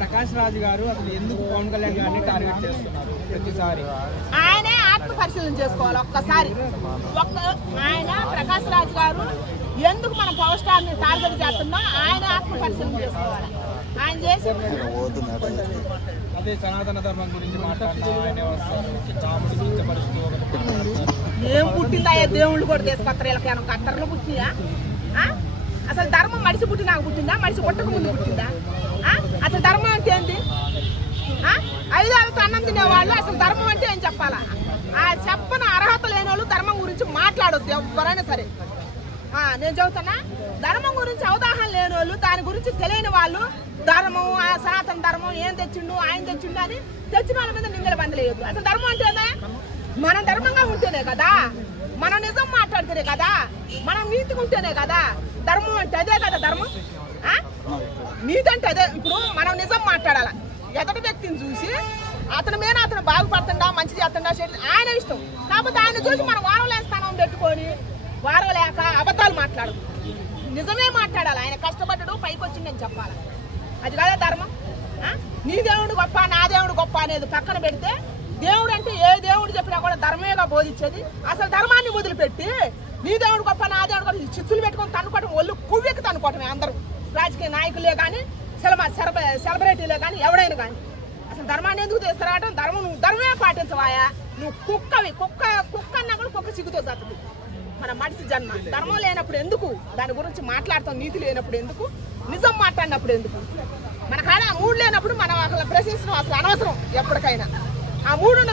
ప్రకాష్ రాజు గారు అసలు ఎందుకు పవన్ కళ్యాణ్ గారిని టార్గెట్ చేస్తున్నారు ప్రతిసారి? ఆయనే ఆత్మ పరిశీలన చేసుకోవాలి ఒక్కసారి. ఆయన ప్రకాష్ రాజు గారు ఎందుకు మన పవర్ స్టార్ ని టార్గెట్ చేస్తున్నా ఆయన ఆత్మ పరిశీలన చేసుకోవాలి. ఆయన చేసి అదే సనాతన ధర్మం గురించి ఏం పుట్టిందా దేవుళ్ళు కూడా తీసుకొస్తారు వీళ్ళకి కత్తర్లు పుట్టియా? అసలు ధర్మం మనిషి పుట్టినాక పుట్టిందా, మనిషి పుట్టక ముందు పుట్టిందా? అసలు ధర్మం అంటే ఏంటి? 5 ఏళ్ళతో అన్నం తినేవాళ్ళు అసలు ధర్మం అంటే ఏం చెప్పాలా? చెప్పని అర్హత లేని వాళ్ళు ధర్మం గురించి మాట్లాడొద్దు ఎవరైనా సరే. నేను చెబుతున్నా, ధర్మం గురించి అవగాహన లేని వాళ్ళు, దాని గురించి తెలియని వాళ్ళు ధర్మం, సనాతన ధర్మం ఏం తెచ్చిండు ఆయన తెచ్చిండు అని తెచ్చిన వాళ్ళ మీద నిందలు బందలేదు. అసలు ధర్మం అంటేనే మనం ధర్మంగా ఉంటేనే కదా, మనం నిజం మాట్లాడితేనే కదా, మనం నీతిగా ఉంటేనే కదా ధర్మం అంటే. అదే కదా ధర్మం. నీతి అంటే అదే. ఇప్పుడు మనం నిజం మాట్లాడాలి. ఎదటి వ్యక్తిని చూసి అతని మీద అతను బాగుపడుతుండా, మంచి చేస్తుండా, ఆయన ఇష్టం. కాకపోతే ఆయన చూసి మనం వారవలేని స్థానం పెట్టుకొని వారవలేక అబద్ధాలు మాట్లాడదు, నిజమే మాట్లాడాలి. ఆయన కష్టపడ్డాడు పైకి వచ్చిందని చెప్పాలి. అది కదా ధర్మం. నీ దేవుడు గొప్ప, నా దేవుడు గొప్ప అనేది పక్కన పెడితే, దేవుడు అంటే ఏ దేవుడు చెప్పినా కూడా ధర్మేగా బోధించేది. అసలు ధర్మాన్ని వదిలిపెట్టి నీ దేవుడు గొప్ప, నా దేవుడు గొప్ప చిచ్చులు పెట్టుకొని తనుకోవటం, ఒళ్ళు కువ్వెక్కి తనుకోవటమే అందరూ. రాజకీయ నాయకులే కానీ, సెలబ్రిటీలే కానీ, ఎవడైనా కానీ. అసలు ధర్మాన్ని ఎందుకు తీసుకురావటం? నువ్వు ధర్మమే పాటించవాయా? నువ్వు కుక్కవి. కుక్క అన్నా కూడా కుక్క సిగ్గుతో చదువు. మన మనిషి జన్మ. ధర్మం లేనప్పుడు ఎందుకు దాని గురించి మాట్లాడతాం? నీతి లేనప్పుడు ఎందుకు? నిజం మాట్లాడినప్పుడు ఎందుకు? మన కాడ ఆ మూడు లేనప్పుడు మనం అసలు ప్రశ్నించడం అసలు అనవసరం ఎప్పటికైనా. ఆ మూడు